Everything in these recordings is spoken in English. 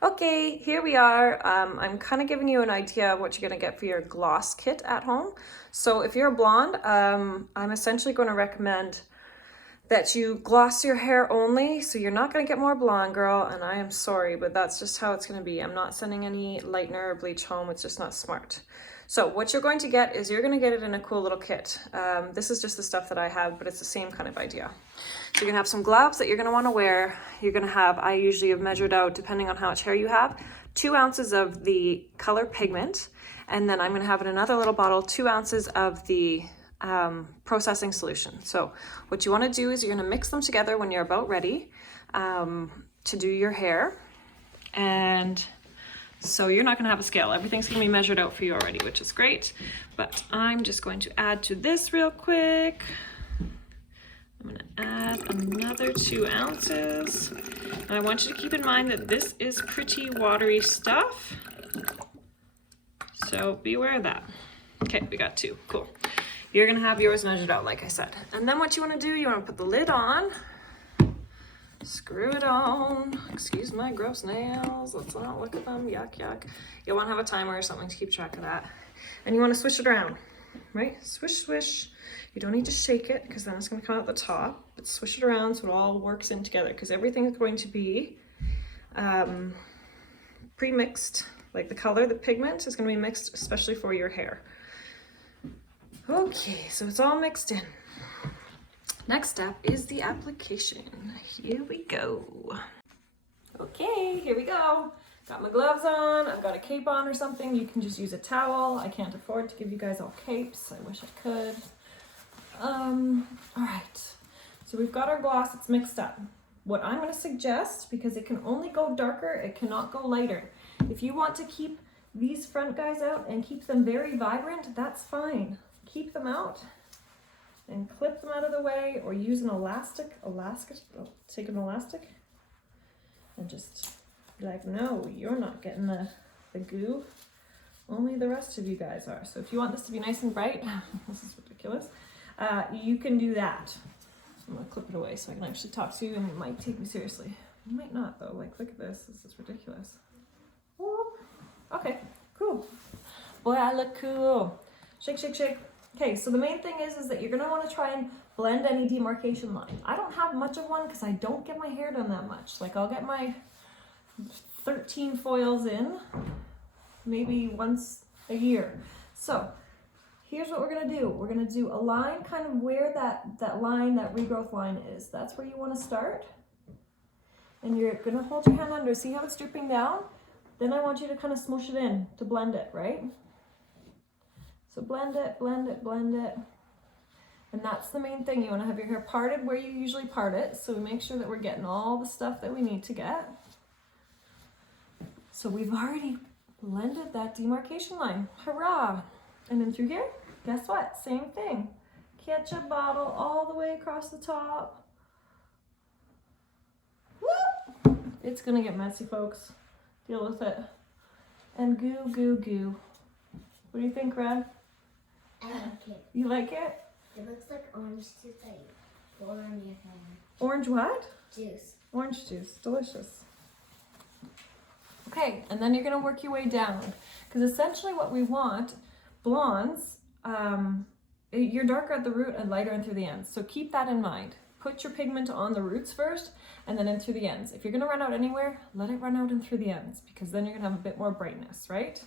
Okay, here we are. I'm kind of giving you an idea of what you're going to get for your gloss kit at home. So if you're a blonde, I'm essentially going to recommend that you gloss your hair only, so you're not going to get more blonde, girl, and I am sorry, but that's just how it's going to be. I'm not sending any lightener or bleach home. It's just not smart. So what you're going to get is you're going to get it in a cool little kit. This is just the stuff that I have, but it's the same kind of idea. So you're going to have some gloves that you're going to want to wear. You're going to have, I usually have measured out, depending on how much hair you have, 2 ounces of the color pigment, and then I'm going to have in another little bottle 2 ounces of the processing solution. So what you want to do is you're going to mix them together when you're about ready to do your hair. And so you're not going to have a scale. Everything's going to be measured out for you already, which is great. But I'm just going to add to this real quick. I'm going to add another 2 ounces. And I want you to keep in mind that this is pretty watery stuff. So be aware of that. Okay, we got 2. Cool. You're going to have yours measured out, like I said. And then what you want to do, you want to put the lid on. Screw it on. Excuse my gross nails. Let's not look at them. Yuck, yuck. You'll want to have a timer or something to keep track of that. And you want to swish it around, right? Swish, swish. You don't need to shake it because then it's going to come out the top. But swish it around so it all works in together because everything is going to be pre-mixed. Like the color, the pigment is going to be mixed especially for your hair. Okay, so it's all mixed in. Next step is the application. Here we go. Okay, here we go. Got my gloves on. I've got a cape on or something. You can just use a towel. I can't afford to give you guys all capes. I wish I could. All right. So we've got our gloss. It's mixed up. What I'm going to suggest, because it can only go darker, it cannot go lighter. If you want to keep these front guys out and keep them very vibrant, that's fine. Keep them out and clip them out of the way, or use an take an elastic and just be like, no, you're not getting the goo. Only the rest of you guys are. So if you want this to be nice and bright, this is ridiculous, you can do that. I'm gonna clip it away so I can actually talk to you and you might take me seriously. You might not though, like look at this, this is ridiculous. Okay, cool. Boy, I look cool. Shake, shake, shake. Okay, so the main thing is that you're gonna wanna try and blend any demarcation line. I don't have much of one because I don't get my hair done that much. Like I'll get my 13 foils in maybe once a year. So here's what we're gonna do. We're gonna do a line kind of where that line, that regrowth line is. That's where you wanna start. And you're gonna hold your hand under, see how it's dripping down? Then I want you to kind of smush it in to blend it, right? So blend it, blend it, blend it. And that's the main thing. You want to have your hair parted where you usually part it. So we make sure that we're getting all the stuff that we need to get. So we've already blended that demarcation line. Hurrah! And then through here, guess what? Same thing. Ketchup bottle all the way across the top. Woo! It's going to get messy, folks. Deal with it. And goo, goo, goo. What do you think, Red? I like it. You like it? It looks like orange juice that you pour on your hand. Orange what? Juice. Orange juice. Delicious. Okay, and then you're going to work your way down. Because essentially what we want, blondes, you're darker at the root and lighter in through the ends. So keep that in mind. Put your pigment on the roots first and then in through the ends. If you're going to run out anywhere, let it run out in through the ends because then you're going to have a bit more brightness, right?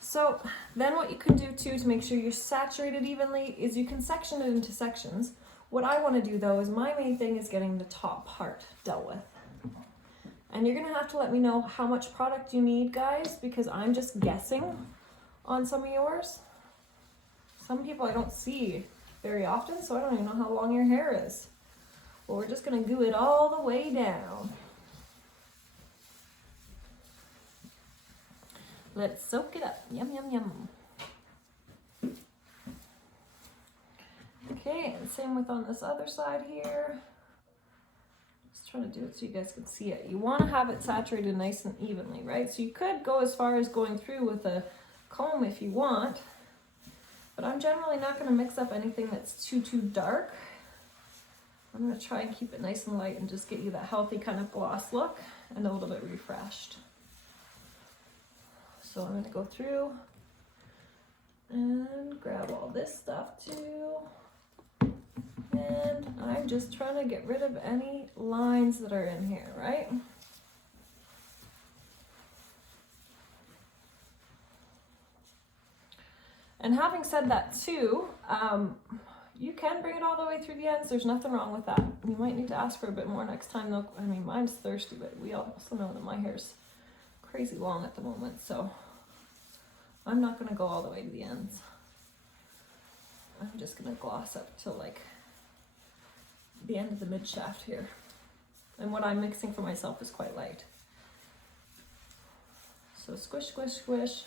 So then what you can do too to make sure you're saturated evenly is you can section it into sections. What I want to do though is my main thing is getting the top part dealt with. And you're going to have to let me know how much product you need, guys, because I'm just guessing on some of yours. Some people I don't see very often, so I don't even know how long your hair is. Well, we're just going to goo it all the way down. Let's soak it up. Yum, yum, yum. Okay, and same with on this other side here. Just trying to do it so you guys can see it. You want to have it saturated nice and evenly, right? So you could go as far as going through with a comb if you want, but I'm generally not going to mix up anything that's too dark. I'm going to try and keep it nice and light and just get you that healthy kind of gloss look and a little bit refreshed. So I'm gonna go through and grab all this stuff too. And I'm just trying to get rid of any lines that are in here, right? And having said that too, you can bring it all the way through the ends. There's nothing wrong with that. You might need to ask for a bit more next time though. I mean, mine's thirsty, but we also know that my hair's crazy long at the moment, so I'm not gonna go all the way to the ends. I'm just gonna gloss up till like the end of the mid shaft here. And what I'm mixing for myself is quite light. So squish, squish, squish.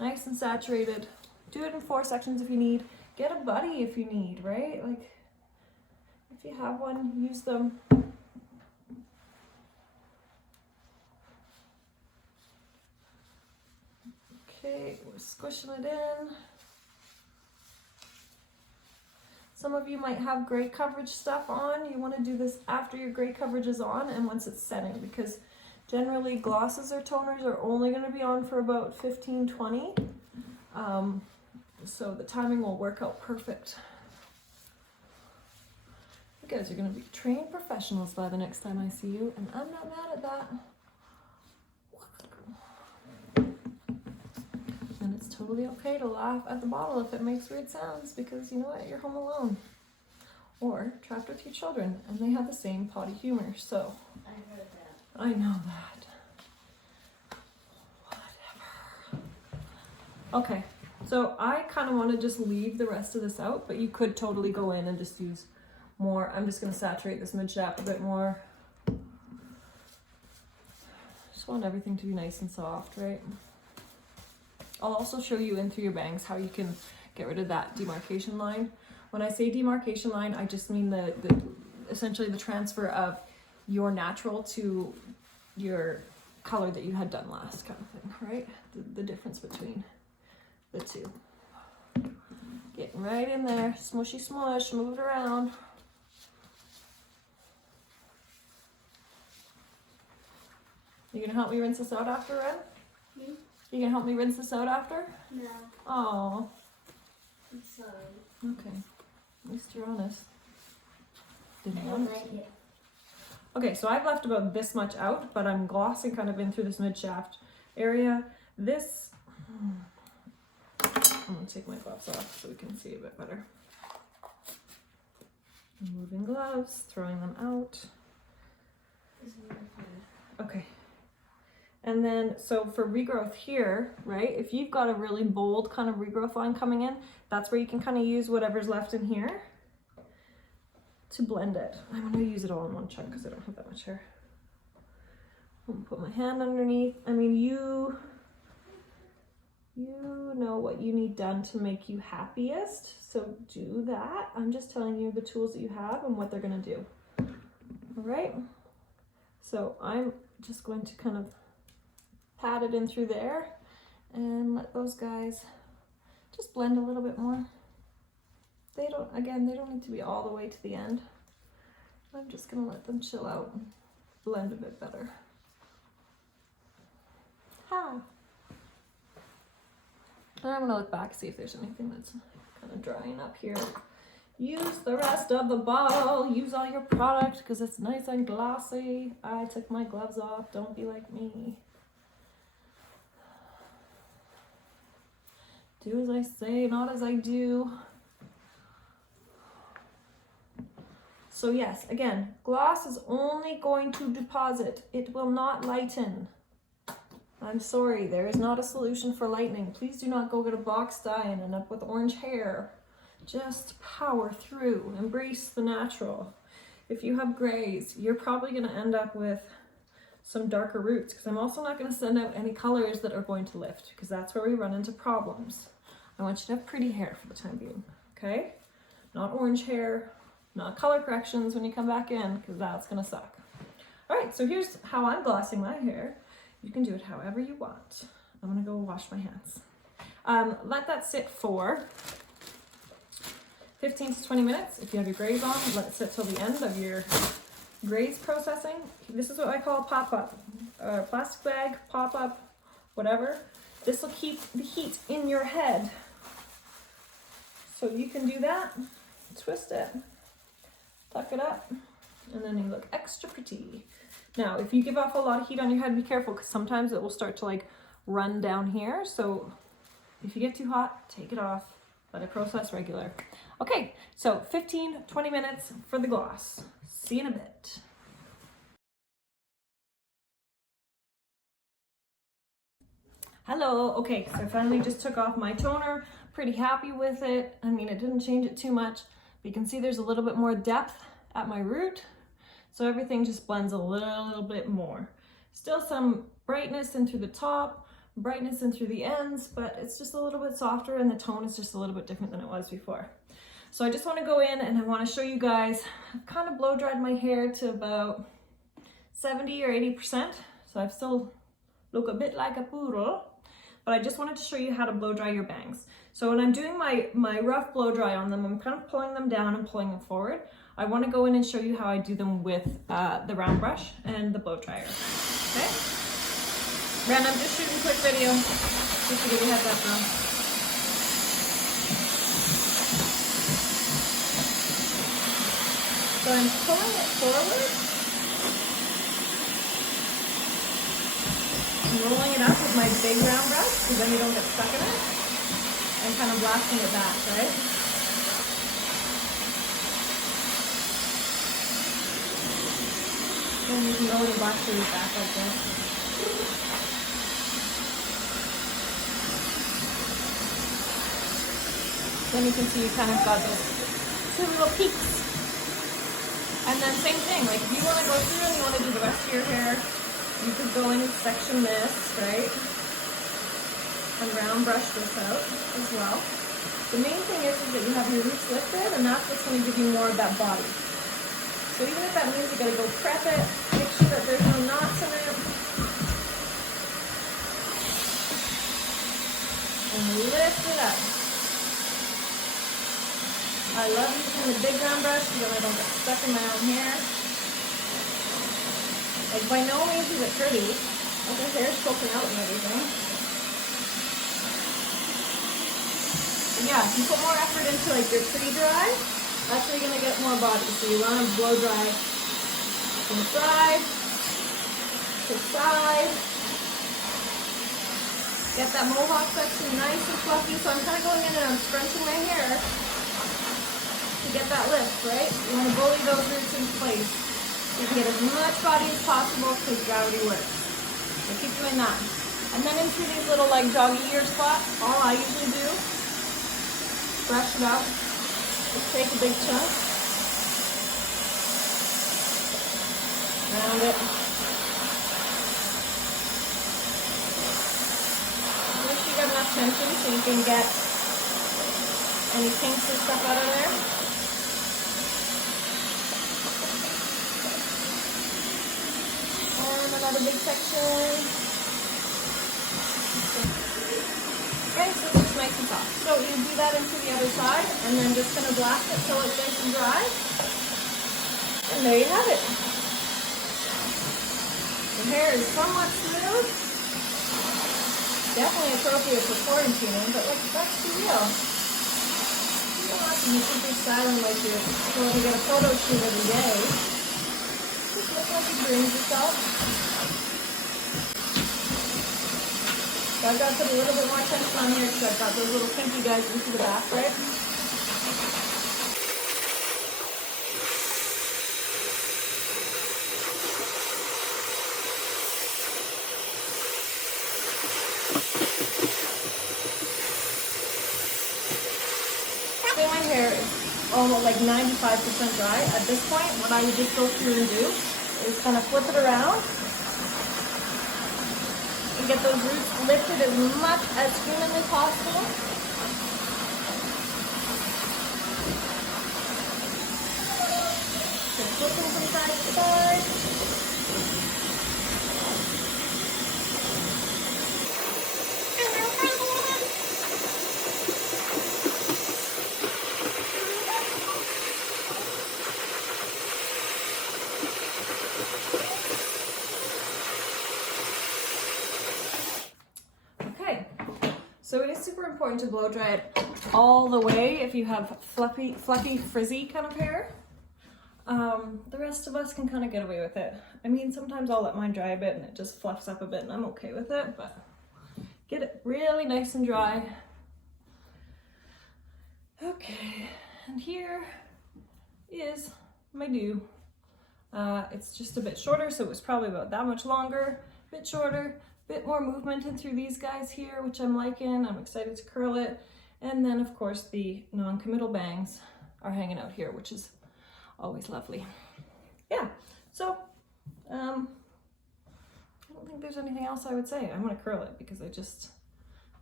Nice and saturated. Do it in 4 sections if you need. Get a buddy if you need, right? Like, if you have one, use them. Okay, we're squishing it in. Some of you might have gray coverage stuff on. You want to do this after your gray coverage is on and once it's setting, because generally glosses or toners are only going to be on for about 15-20. So the timing will work out perfect. You guys are going to be trained professionals by the next time I see you, and I'm not mad at that. And it's totally okay to laugh at the bottle if it makes weird sounds, because you know what, you're home alone. Or trapped with your children, and they have the same potty humor, so. I heard that. I know that. Whatever. Okay, so I kind of want to just leave the rest of this out, but you could totally go in and just use more. I'm just going to saturate this mid shaft a bit more. Just want everything to be nice and soft, right? I'll also show you in through your bangs how you can get rid of that demarcation line. When I say demarcation line, I just mean the essentially the transfer of your natural to your color that you had done last, kind of thing, right? The difference between the two. Getting right in there, smushy smush, move it around. You gonna help me rinse this out after, Ren? Hmm? You gonna help me rinse this out after? No, Oh, I'm sorry. okay. At least you're honest. I Didn't don't want it. like it. Okay, so I've left about this much out, but I'm glossing kind of in through this mid shaft area. This, I'm gonna take my gloves off so we can see a bit better. Removing gloves, throwing them out. This is really fun. Okay. And then, so for regrowth here, right, if you've got a really bold kind of regrowth line coming in, that's where you can kind of use whatever's left in here to blend it. I'm gonna use it all in one chunk because I don't have that much hair. I'm gonna put my hand underneath. I mean, you know what you need done to make you happiest, so do that. I'm just telling you the tools that you have and what they're gonna do. All right, so I'm just going to kind of pat it in through there and let those guys just blend a little bit more. They don't need to be all the way to the end. I'm just gonna let them chill out and blend a bit better. How? And I'm gonna look back, see if there's anything that's kind of drying up here. Use the rest of the bottle, use all your product because it's nice and glossy. I took my gloves off, don't be like me. Do as I say, not as I do. So yes, again, gloss is only going to deposit. It will not lighten. I'm sorry, there is not a solution for lightening. Please do not go get a box dye and end up with orange hair. Just power through, embrace the natural. If you have grays, you're probably gonna end up with some darker roots, because I'm also not gonna send out any colors that are going to lift, because that's where we run into problems. I want you to have pretty hair for the time being, okay? Not orange hair, not color corrections when you come back in, because that's gonna suck. All right, so here's how I'm glossing my hair. You can do it however you want. I'm gonna go wash my hands. Let that sit for 15 to 20 minutes. If you have your grays on, let it sit till the end of your grays processing. This is what I call pop-up, plastic bag, pop-up, whatever. This will keep the heat in your head. So you can do that, twist it, tuck it up, and then you look extra pretty. Now, if you give off a lot of heat on your head, be careful because sometimes it will start to like run down here. So if you get too hot, take it off, let it process regular. Okay, so 15-20 minutes for the gloss. See you in a bit. Hello, okay, so I finally just took off my toner. Pretty happy with it. I mean, it didn't change it too much, but you can see there's a little bit more depth at my root. So everything just blends a little bit more. Still some brightness in through the top, brightness in through the ends, but it's just a little bit softer and the tone is just a little bit different than it was before. So I just want to go in and I want to show you guys, I've kind of blow dried my hair to about 70 or 80%. So I still look a bit like a poodle, but I just wanted to show you how to blow dry your bangs. So when I'm doing my rough blow dry on them, I'm kind of pulling them down and pulling them forward. I want to go in and show you how I do them with the round brush and the blow dryer. Okay? Ren, I'm just shooting a quick video, just to give you a heads up now. So I'm pulling it forward and rolling it up with my big round brush, because then you don't get stuck in it, and kind of blasting it back, right? And you can go and blast it back like this. Then you can see you kind of got those two little peaks. And then same thing, like if you want to go through and you want to do the rest of your hair, you could go in and section this, right? And round brush this out as well. The main thing is that you have your roots lifted, and that's what's going to give you more of that body. So even if that means you got to go prep it, make sure that there's no knots in it. And lift it up. I love using the big round brush because then I don't get stuck in my own hair. Like by no means is it pretty. Like the hair's poking out and everything. But yeah, if you put more effort into like your pre-dry, that's where you're gonna get more body. So you want to blow dry from side to side. Get that mohawk section nice and fluffy. So I'm kind of going in and I'm scrunching my hair to get that lift, right? You want to bully those roots into place. You can get as much body as possible because gravity works. So keep doing that. And then into these little like doggy ear spots, all I usually do, brush it out. Just take a big chunk. Round it. Make sure you got enough tension so you can get any kinks and stuff out of there. Another big section. Okay, so it's just nice and soft. So you do that into the other side, and then just gonna blast it till it's nice and dry. And there you have it. The hair is somewhat smooth. Definitely appropriate for quarantining, but like that's too real. You don't have to be super styling like you're going to get a photo shoot every day. Just look like you dreamed yourself. So I've got to put a little bit more tension on here because I've got those little kinky guys into the back, right? So my hair is almost like 95% dry. At this point, what I would just go through and do is kind of flip it around. Get those roots lifted as much as humanly possible. Just flipping from side to side. Okay, So it is super important to blow dry it all the way if you have fluffy, frizzy kind of hair. The rest of us can kind of get away with it. I mean, sometimes I'll let mine dry a bit and it just fluffs up a bit and I'm okay with it, but get it really nice and dry. Okay, and here is my do. It's just a bit shorter, so it was probably about that much longer, a bit shorter, bit more movement in through these guys here, which I'm liking. I'm excited to curl it. And then of course the non-committal bangs are hanging out here, which is always lovely. Yeah, so I don't think there's anything else I would say. I'm gonna curl it because I just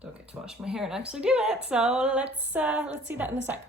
don't get to wash my hair and actually do it. So let's see that in a sec.